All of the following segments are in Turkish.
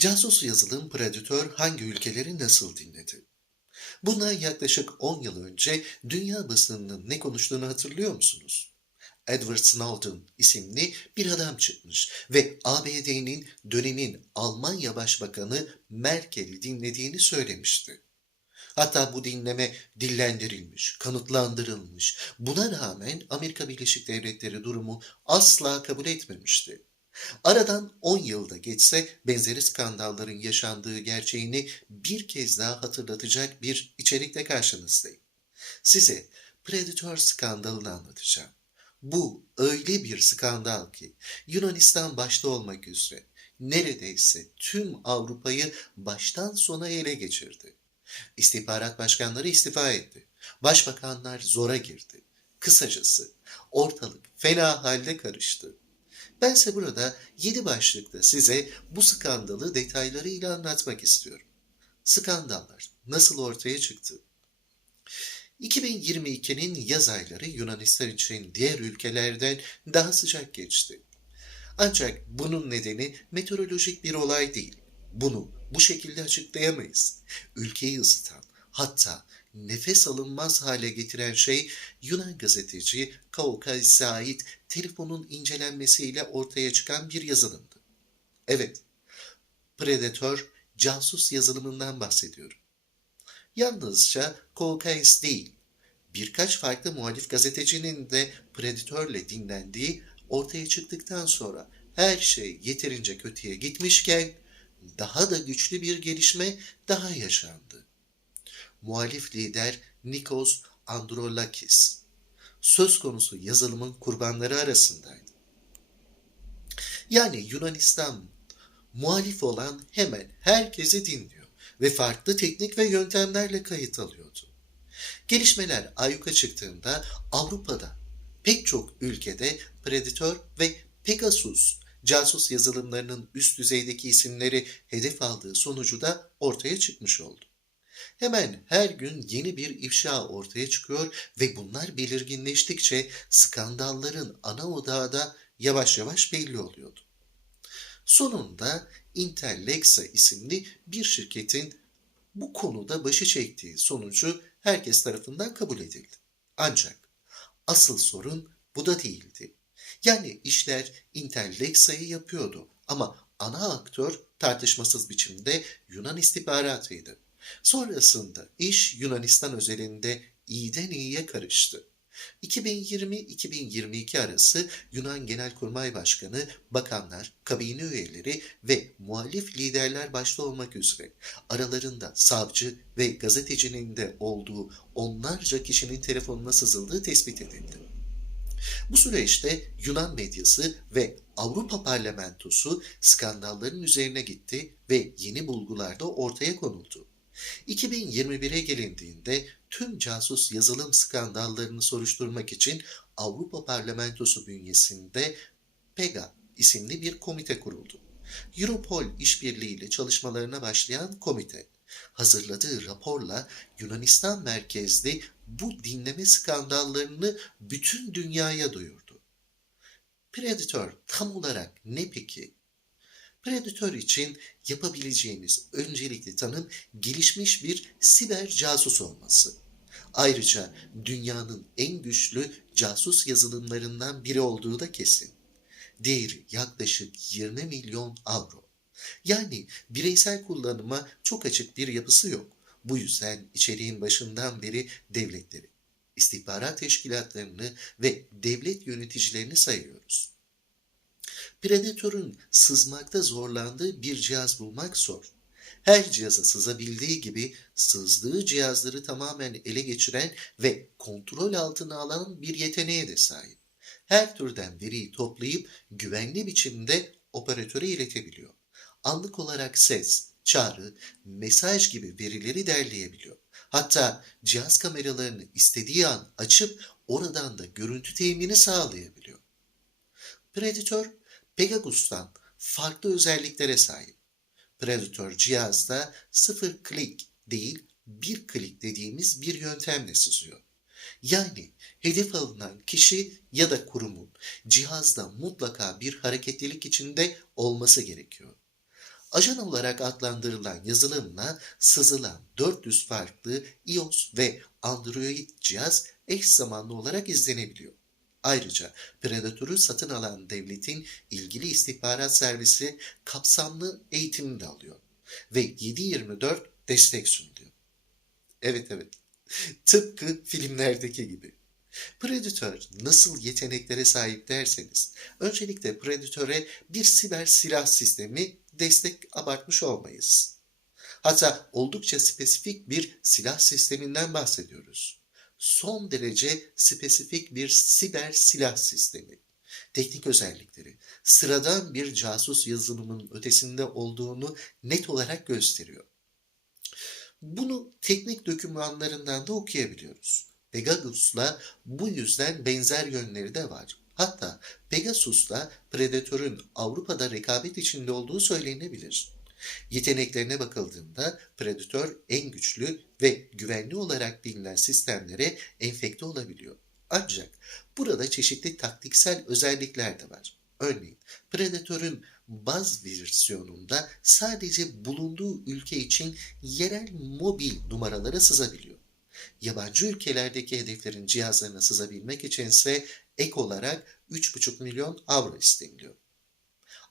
Casus yazılım Predator hangi ülkeleri nasıl dinledi? Bundan yaklaşık 10 yıl önce dünya basınının ne konuştuğunu hatırlıyor musunuz? Edward Snowden isimli bir adam çıkmış ve ABD'nin dönemin Almanya Başbakanı Merkel'i dinlediğini söylemişti. Hatta bu dinleme dillendirilmiş, kanıtlandırılmış. Buna rağmen Amerika Birleşik Devletleri durumu asla kabul etmemişti. Aradan 10 yılda geçse benzeri skandalların yaşandığı gerçeğini bir kez daha hatırlatacak bir içerikle karşınızdayım. Size Predator skandalını anlatacağım. Bu öyle bir skandal ki Yunanistan başta olmak üzere neredeyse tüm Avrupa'yı baştan sona ele geçirdi. İstihbarat başkanları istifa etti. Başbakanlar zora girdi. Kısacası ortalık fena halde karıştı. Bense burada yedi başlıkta size bu skandalı detaylarıyla anlatmak istiyorum. Skandallar nasıl ortaya çıktı? 2022'nin yaz ayları Yunanistan için diğer ülkelerden daha sıcak geçti. Ancak bunun nedeni meteorolojik bir olay değil. Bunu bu şekilde açıklayamayız. Ülkeyi ısıtan, hatta nefes alınmaz hale getiren şey Yunan gazeteci Kaukas'a ait telefonun incelenmesiyle ortaya çıkan bir yazılımdı. Evet, Predator casus yazılımından bahsediyorum. Yalnızca Kaukais değil, birkaç farklı muhalif gazetecinin de Predator'le dinlendiği ortaya çıktıktan sonra her şey yeterince kötüye gitmişken daha da güçlü bir gelişme daha yaşandı. Muhalif lider Nikos Androulakis söz konusu yazılımın kurbanları arasındaydı. Yani Yunanistan muhalif olan hemen herkesi dinliyor ve farklı teknik ve yöntemlerle kayıt alıyordu. Gelişmeler ayyuka çıktığında Avrupa'da pek çok ülkede Predator ve Pegasus casus yazılımlarının üst düzeydeki isimleri hedef aldığı sonucu da ortaya çıkmış oldu. Hemen her gün yeni bir ifşa ortaya çıkıyor ve bunlar belirginleştikçe skandalların ana odağı da yavaş yavaş belli oluyordu. Sonunda Interlexa isimli bir şirketin bu konuda başı çektiği sonucu herkes tarafından kabul edildi. Ancak asıl sorun bu da değildi. Yani işler Interlexa'yı yapıyordu ama ana aktör tartışmasız biçimde Yunan istihbaratıydı. Sonrasında iş Yunanistan özelinde iyiden iyiye karıştı. 2020-2022 arası Yunan Genelkurmay Başkanı, bakanlar, kabine üyeleri ve muhalif liderler başta olmak üzere aralarında savcı ve gazetecinin de olduğu onlarca kişinin telefonuna sızıldığı tespit edildi. Bu süreçte Yunan medyası ve Avrupa Parlamentosu skandalların üzerine gitti ve yeni bulgular da ortaya konuldu. 2021'e gelindiğinde tüm casus yazılım skandallarını soruşturmak için Avrupa Parlamentosu bünyesinde PEGA isimli bir komite kuruldu. Europol işbirliğiyle çalışmalarına başlayan komite, hazırladığı raporla Yunanistan merkezli bu dinleme skandallarını bütün dünyaya duyurdu. Predator tam olarak ne peki? Predatör için yapabileceğimiz öncelikli tanım gelişmiş bir siber casus olması. Ayrıca dünyanın en güçlü casus yazılımlarından biri olduğu da kesin. Değeri yaklaşık 20 milyon avro. Yani bireysel kullanıma çok açık bir yapısı yok. Bu yüzden içeriğin başından beri devletleri, istihbarat teşkilatlarını ve devlet yöneticilerini sayıyoruz. Predatör'ün sızmakta zorlandığı bir cihaz bulmak zor. Her cihaza sızabildiği gibi sızdığı cihazları tamamen ele geçiren ve kontrol altına alan bir yeteneğe de sahip. Her türden veriyi toplayıp güvenli biçimde operatöre iletebiliyor. Anlık olarak ses, çağrı, mesaj gibi verileri derleyebiliyor. Hatta cihaz kameralarını istediği an açıp oradan da görüntü temini sağlayabiliyor. Predator Pegasus'tan farklı özelliklere sahip. Predator cihazda sıfır klik değil bir klik dediğimiz bir yöntemle sızıyor. Yani hedef alınan kişi ya da kurumun cihazda mutlaka bir hareketlilik içinde olması gerekiyor. Ajan olarak adlandırılan yazılımla sızılan 400 farklı iOS ve Android cihaz eş zamanlı olarak izlenebiliyor. Ayrıca Predator'u satın alan devletin ilgili istihbarat servisi kapsamlı eğitimini de alıyor ve 7-24 destek sunuyor. Evet evet. Tıpkı filmlerdeki gibi. Predator nasıl yeteneklere sahip derseniz, öncelikle Predator'e bir siber silah sistemi destek abartmış olmayız. Hatta oldukça spesifik bir silah sisteminden bahsediyoruz. Son derece spesifik bir siber silah sistemi. Teknik özellikleri, sıradan bir casus yazılımının ötesinde olduğunu net olarak gösteriyor. Bunu teknik dokümanlarından da okuyabiliyoruz. Pegasus'la bu yüzden benzer yönleri de var. Hatta Pegasus'la Predator'un Avrupa'da rekabet içinde olduğu söylenebilir. Yeteneklerine bakıldığında Predator en güçlü ve güvenli olarak bilinen sistemlere enfekte olabiliyor. Ancak burada çeşitli taktiksel özellikler de var. Örneğin Predator'un baz versiyonunda sadece bulunduğu ülke için yerel mobil numaralara sızabiliyor. Yabancı ülkelerdeki hedeflerin cihazlarına sızabilmek içinse ek olarak 3,5 milyon avro isteniliyor.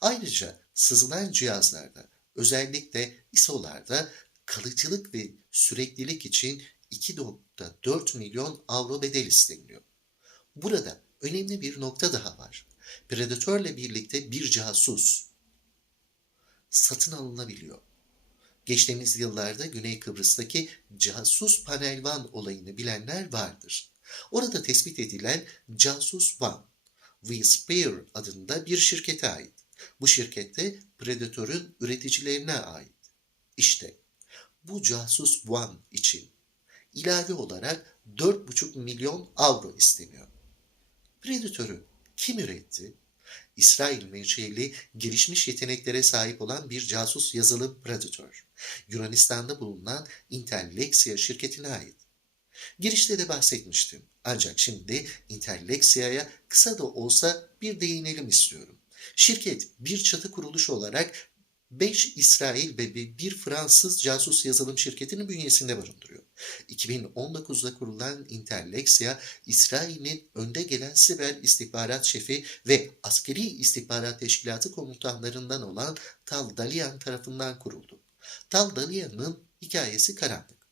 Ayrıca sızılan cihazlarda özellikle ISO'larda kalıcılık ve süreklilik için 2.4 milyon avro bedel isteniliyor. Burada önemli bir nokta daha var. Predatörle birlikte bir casus satın alınabiliyor. Geçtiğimiz yıllarda Güney Kıbrıs'taki casus panelvan olayını bilenler vardır. Orada tespit edilen Casus One, We Spare adında bir şirkete ait. Bu şirkette Predator'un üreticilerine ait. İşte bu Casus One için ilave olarak 4,5 milyon avro isteniyor. Predator'u kim üretti? İsrail menşeli gelişmiş yeteneklere sahip olan bir casus yazılım Predator. Yunanistan'da bulunan Intel Lexia şirketine ait. Girişte de bahsetmiştim. Ancak şimdi Intel Lexia'ya kısa da olsa bir değinelim istiyorum. Şirket bir çatı kuruluşu olarak 5 İsrail ve bir Fransız casus yazılım şirketinin bünyesinde barındırıyor. 2019'da kurulan Interlexia, İsrail'in önde gelen siber istihbarat şefi ve askeri istihbarat teşkilatı komutanlarından olan Tal Dalian tarafından kuruldu. Tal Dalian'ın hikayesi karanlık.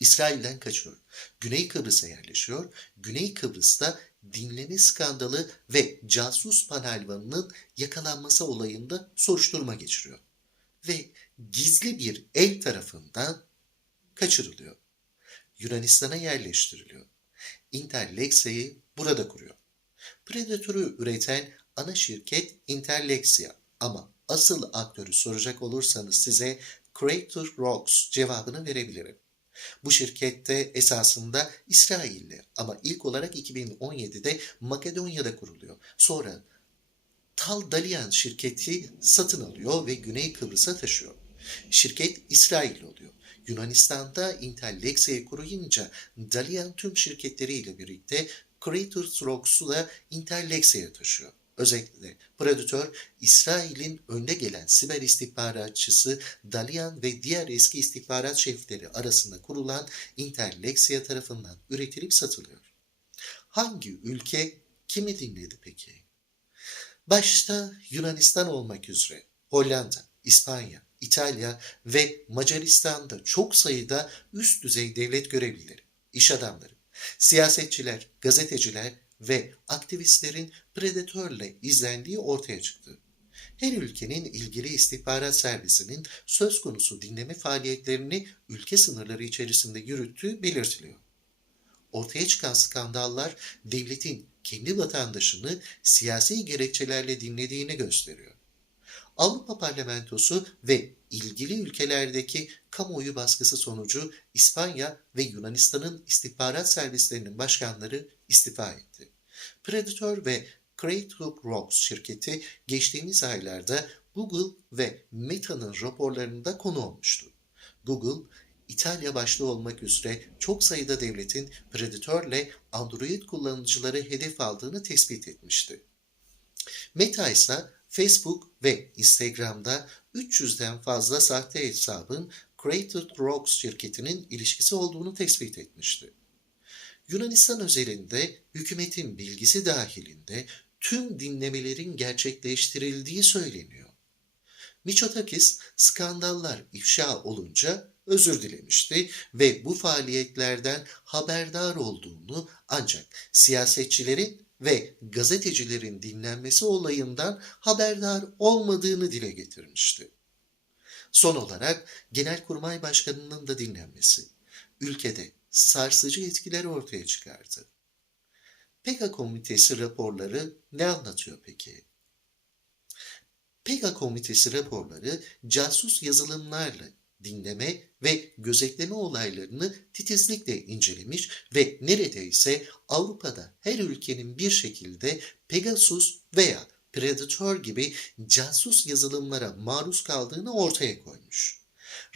İsrail'den kaçıyor. Güney Kıbrıs'a yerleşiyor. Güney Kıbrıs'ta dinleme skandalı ve casus panelvanının yakalanması olayında soruşturma geçiriyor. Ve gizli bir el tarafından kaçırılıyor. Yunanistan'a yerleştiriliyor. Interlexia'yı burada kuruyor. Predator'u üreten ana şirket Interlexia ama asıl aktörü soracak olursanız size Creator Rocks cevabını verebilirim. Bu şirkette esasında İsrailli ama ilk olarak 2017'de Makedonya'da kuruluyor. Sonra Tal Dalian şirketi satın alıyor ve Güney Kıbrıs'a taşıyor. Şirket İsrailli oluyor. Yunanistan'da Intel Lexia'yı kuruyunca Dalian tüm şirketleriyle birlikte Creators Rocks'u da Intel Lexia'ya taşıyor. Özellikle Predator, İsrail'in önde gelen siber istihbaratçısı Dalian ve diğer eski istihbarat şefleri arasında kurulan Interlexia tarafından üretilip satılıyor. Hangi ülke kimi dinledi peki? Başta Yunanistan olmak üzere Hollanda, İspanya, İtalya ve Macaristan'da çok sayıda üst düzey devlet görevlileri, iş adamları, siyasetçiler, gazeteciler ve aktivistlerin predatörle izlendiği ortaya çıktı. Her ülkenin ilgili istihbarat servisinin söz konusu dinleme faaliyetlerini ülke sınırları içerisinde yürüttüğü belirtiliyor. Ortaya çıkan skandallar devletin kendi vatandaşını siyasi gerekçelerle dinlediğini gösteriyor. Avrupa Parlamentosu ve ilgili ülkelerdeki kamuoyu baskısı sonucu İspanya ve Yunanistan'ın istihbarat servislerinin başkanları istifa etti. Predator ve Creative Rocks şirketi geçtiğimiz aylarda Google ve Meta'nın raporlarında konu olmuştu. Google, İtalya başta olmak üzere çok sayıda devletin Predator'le Android kullanıcıları hedef aldığını tespit etmişti. Meta ise Facebook ve Instagram'da 300'den fazla sahte hesabın Created Rocks şirketinin ilişkisi olduğunu tespit etmişti. Yunanistan özelinde hükümetin bilgisi dahilinde tüm dinlemelerin gerçekleştirildiği söyleniyor. Miçotakis skandallar ifşa olunca özür dilemişti ve bu faaliyetlerden haberdar olduğunu ancak siyasetçilerin ve gazetecilerin dinlenmesi olayından haberdar olmadığını dile getirmişti. Son olarak Genelkurmay Başkanı'nın da dinlenmesi ülkede sarsıcı etkiler ortaya çıkardı. PEGA komitesi raporları ne anlatıyor peki? PEGA komitesi raporları casus yazılımlarla dinleme ve gözetleme olaylarını titizlikle incelemiş ve neredeyse Avrupa'da her ülkenin bir şekilde Pegasus veya Predator gibi casus yazılımlara maruz kaldığını ortaya koymuş.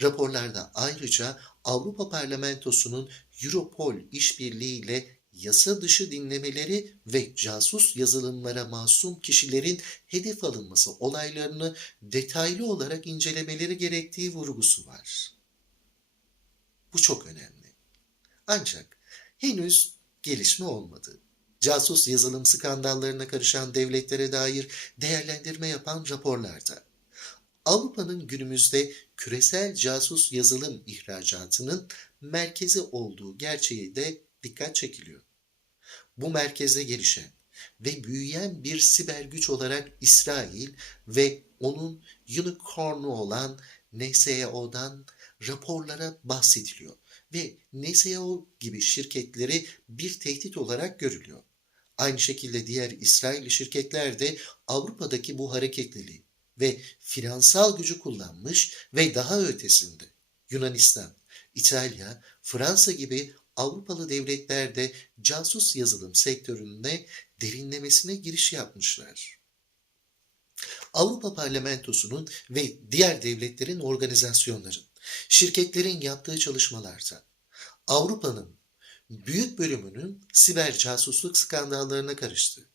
Raporlarda ayrıca Avrupa Parlamentosu'nun Europol işbirliğiyle yasa dışı dinlemeleri ve casus yazılımlara masum kişilerin hedef alınması olaylarını detaylı olarak incelemeleri gerektiği vurgusu var. Bu çok önemli. Ancak henüz gelişme olmadı. Casus yazılım skandallarına karışan devletlere dair değerlendirme yapan raporlarda Avrupa'nın günümüzde küresel casus yazılım ihracatının merkezi olduğu gerçeği de dikkat çekiliyor. Bu merkeze gelişen ve büyüyen bir siber güç olarak İsrail ve onun unicorn'u olan NSO'dan raporlara bahsediliyor ve NSO gibi şirketleri bir tehdit olarak görülüyor. Aynı şekilde diğer İsrail şirketler de Avrupa'daki bu hareketliliği ve finansal gücü kullanmış ve daha ötesinde Yunanistan, İtalya, Fransa gibi Avrupalı devletler de casus yazılım sektöründe derinlemesine giriş yapmışlar. Avrupa Parlamentosu'nun ve diğer devletlerin organizasyonların, şirketlerin yaptığı çalışmalarda Avrupa'nın büyük bölümünün siber casusluk skandallarına karıştı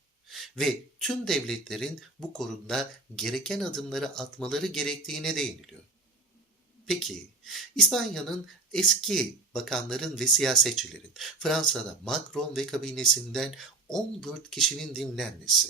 ve tüm devletlerin bu konuda gereken adımları atmaları gerektiğine değiniliyor. Peki, İspanya'nın eski bakanların ve siyasetçilerin Fransa'da Macron ve kabinesinden 14 kişinin dinlenmesi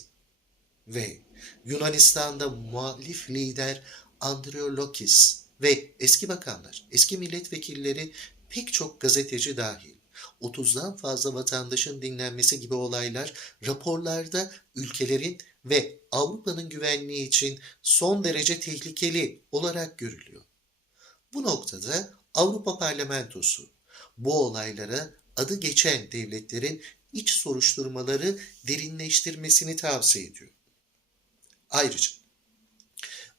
ve Yunanistan'da muhalif lider Andreolokis ve eski bakanlar, eski milletvekilleri pek çok gazeteci dahil 30'dan fazla vatandaşın dinlenmesi gibi olaylar raporlarda ülkelerin ve Avrupa'nın güvenliği için son derece tehlikeli olarak görülüyor. Bu noktada Avrupa Parlamentosu bu olaylara adı geçen devletlerin iç soruşturmaları derinleştirmesini tavsiye ediyor. Ayrıca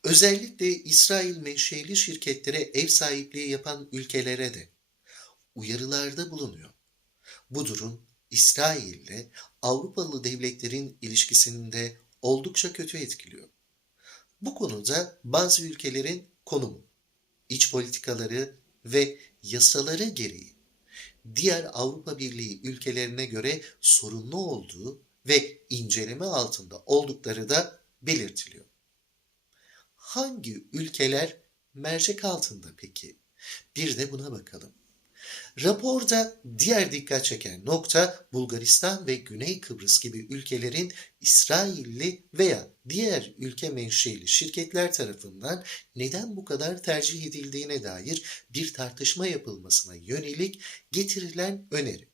özellikle İsrail menşeli şirketlere ev sahipliği yapan ülkelere de uyarılarda bulunuyor. Bu durum İsrail ile Avrupalı devletlerin ilişkisini de oldukça kötü etkiliyor. Bu konuda bazı ülkelerin konumu, iç politikaları ve yasaları gereği diğer Avrupa Birliği ülkelerine göre sorunlu olduğu ve inceleme altında oldukları da belirtiliyor. Hangi ülkeler mercek altında peki? Bir de buna bakalım. Raporda diğer dikkat çeken nokta Bulgaristan ve Güney Kıbrıs gibi ülkelerin İsrailli veya diğer ülke menşeli şirketler tarafından neden bu kadar tercih edildiğine dair bir tartışma yapılmasına yönelik getirilen öneri.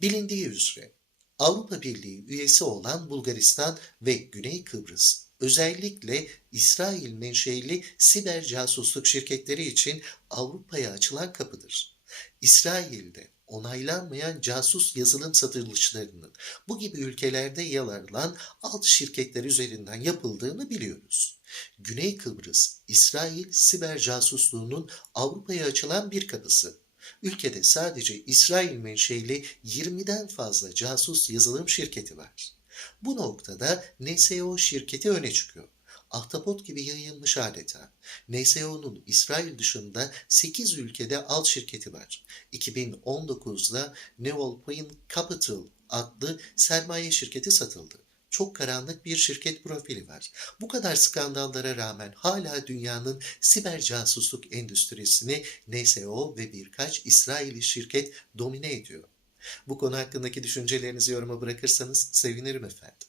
Bilindiği üzere Avrupa Birliği üyesi olan Bulgaristan ve Güney Kıbrıs özellikle İsrail menşeli siber casusluk şirketleri için Avrupa'ya açılan kapıdır. İsrail'de onaylanmayan casus yazılım satılışlarının bu gibi ülkelerde yer alan alt şirketler üzerinden yapıldığını biliyoruz. Güney Kıbrıs, İsrail siber casusluğunun Avrupa'ya açılan bir kapısı. Ülkede sadece İsrail menşeli 20'den fazla casus yazılım şirketi var. Bu noktada NSO şirketi öne çıkıyor ahtapot gibi yayılmış adeta. NSO'nun İsrail dışında 8 ülkede alt şirketi var. 2019'da Neolpoint Capital adlı sermaye şirketi satıldı. çok karanlık bir şirket profili var. Bu kadar skandallara rağmen hala dünyanın siber casusluk endüstrisini NSO ve birkaç İsraili şirket domine ediyor. Bu konu hakkındaki düşüncelerinizi yoruma bırakırsanız sevinirim efendim.